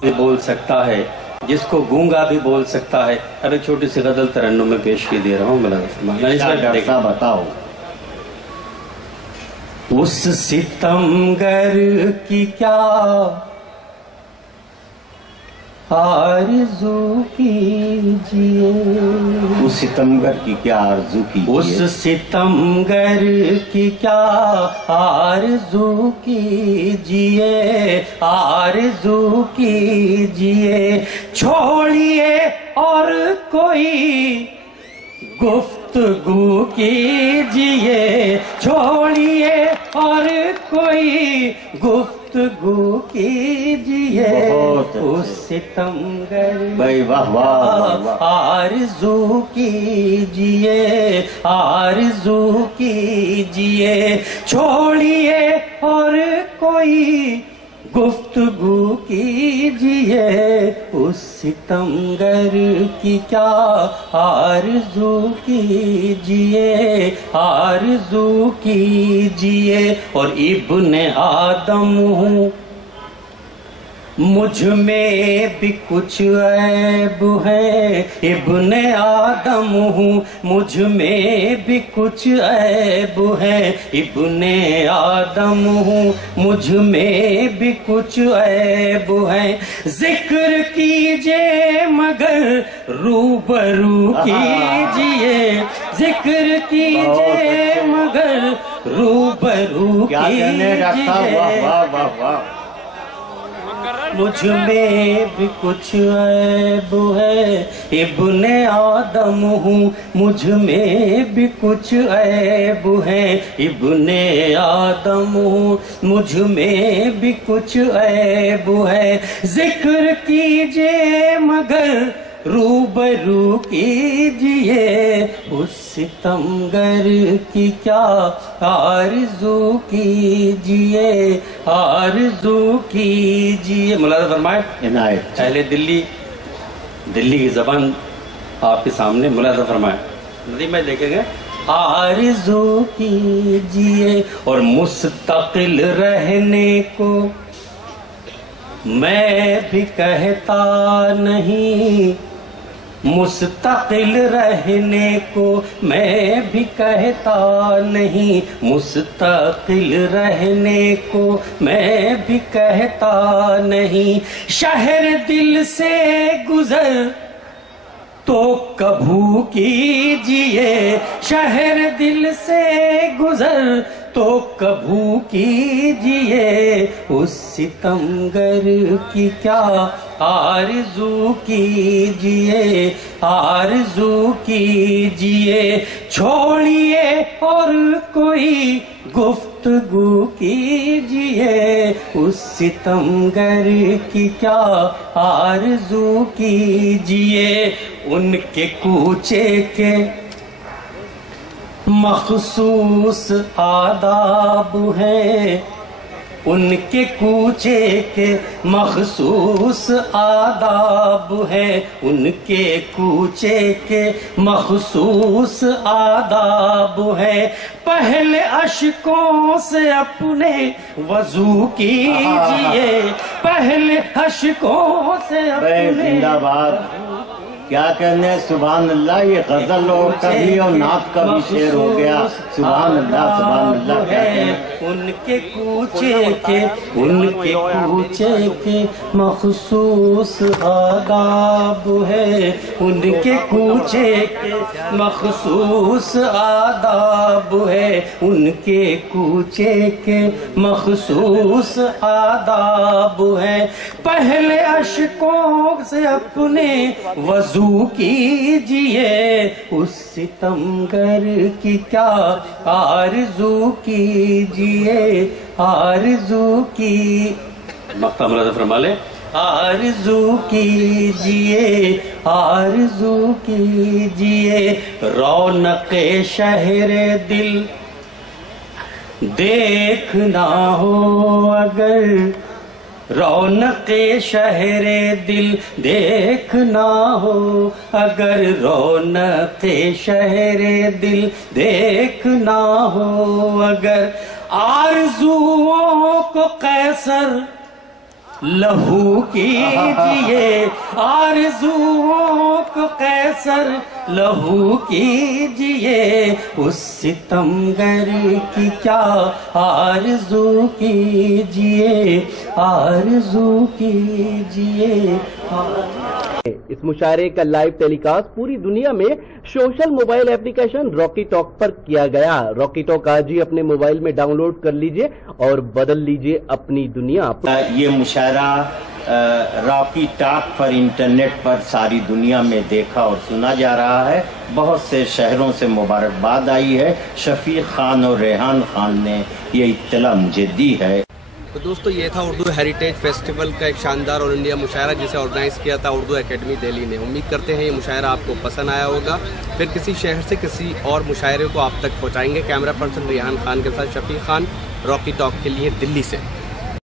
بھی بول سکتا ہے، جس کو گونگا بھی بول سکتا ہے. اب ایک چھوٹی سی غزل ترنم میں پیش کی دے رہا ہوں. بتاؤ. اس ستمگر کی کیا آرزو کیجئے، اس ستمگر کی کیا آرزو کیجئے، اس ستمگر کی کیا آرزو کیجئے، آرزو کیجئے. چھوڑیے اور کوئی گفتگو کیجئے، چھوڑیے اور کوئی گفتگو کیجئے. اس ستمگر آرزو کیجئے، آرزو کیجئے. چھوڑیے اور کوئی گفتگو کیجئے. اس ستمگر کی کیا آرزو کیجئے، آرزو کیجئے. اور ابن آدم ہوں، مجھ میں بھی کچھ عیب ہے. ابن آدم ہوں، مجھ میں بھی کچھ عیب ہے. ابن آدم ہوں، مجھ میں بھی کچھ عیب ہے. ذکر کیجئے مگر روبرو کیجئے، ذکر کیجئے مگر روبرو کیجئے. مجھ میں بھی کچھ عیب ہے. ابن آدم ہوں، مجھ میں بھی کچھ عیب ہے. ابن آدم ہوں، مجھ میں بھی کچھ عیب ہے. ذکر کیجئے مگر روبرو کیجئے. اس ستمگر کی کیا آرزو کیجئے، آرزو کیجئے. ملاحظہ فرمائے عنایت اہل دلی، دلی کی زبان آپ کے سامنے. ملاحظہ فرمائے ندیم میں دیکھیں گے. آرزو کیجئے. اور مستقل رہنے کو میں بھی کہتا نہیں، مستقل رہنے کو میں بھی کہتا نہیں، مستقل رہنے کو میں بھی کہتا نہیں. شہر دل سے گزر تو کبھو کیجئے، شہر دل سے گزر تو کبھو کیجئے. اس ستمگر کی کیا آرزو کیجئے، آرزو کیجئے. چھوڑیے اور کوئی گفتگو کیجئے. اس ستمگر کی کیا آرزو کیجئے. ان کے کوچے کے مخصوص آداب ہیں، ان کے کوچے کے مخصوص آداب ہیں، ان کے کوچے کے مخصوص آداب ہیں. پہلے اشکوں سے اپنے وضو کیجئے، پہلے اشکوں سے اپنے. زندہ باد. کیا کہنے ہیں؟ سبحان اللہ. یہ غزل اور کبھی اور نعت کا بھی شعر ہو گیا. سبحان اللہ، سبحان اللہ. کیا کہنے ہیں؟ ان کے کوچے کے، ان کے کوچے کے مخصوص آداب ہے، ان کے کوچے کے مخصوص آداب ہے، ان کے کوچے کے مخصوص آداب ہے. پہلے اشکوں سے اپنے وضو کیجئے. اس ستمگر کی کیا آرزو کیجئے، آرزو کی. مقطع ملاحظہ فرما لیں. آرزو کیجئے، آرزو کیجئے. رونق شہر دل دیکھنا ہو اگر، رونق شہر دل دیکھنا ہو اگر، رونق شہر دل دیکھنا ہو اگر. آرزوؤں کو قیصر لہو کیجئے آرزوؤں کو قیصر لہو کیجئے اس ستمگر کی کیا آرزو کیجئے آرزو کیجئے اس مشاعرے کا لائیو ٹیلی کاسٹ پوری دنیا میں سوشل موبائل اپلیکیشن راکی ٹاک پر کیا گیا۔ راکی ٹاک آج ہی اپنے موبائل میں ڈاؤن لوڈ کر لیجئے اور بدل لیجئے اپنی دنیا۔ یہ مشاعرہ راکی ٹاک پر انٹرنیٹ پر ساری دنیا میں دیکھا اور سنا جا رہا ہے۔ بہت سے شہروں سے مبارکباد آئی ہے۔ شفیق خان اور ریحان خان نے یہ اطلاع مجھے دی ہے۔ تو دوستو یہ تھا اردو ہیریٹیج فیسٹیول کا ایک شاندار اور انڈیا مشاعرہ جسے آرگنائز کیا تھا اردو اکیڈمی دہلی نے۔ امید کرتے ہیں یہ مشاعرہ آپ کو پسند آیا ہوگا۔ پھر کسی شہر سے کسی اور مشاعرے کو آپ تک پہنچائیں گے۔ کیمرہ پرسن ریحان خان کے ساتھ شفیق خان، راکی ٹاک کے لیے دلی سے۔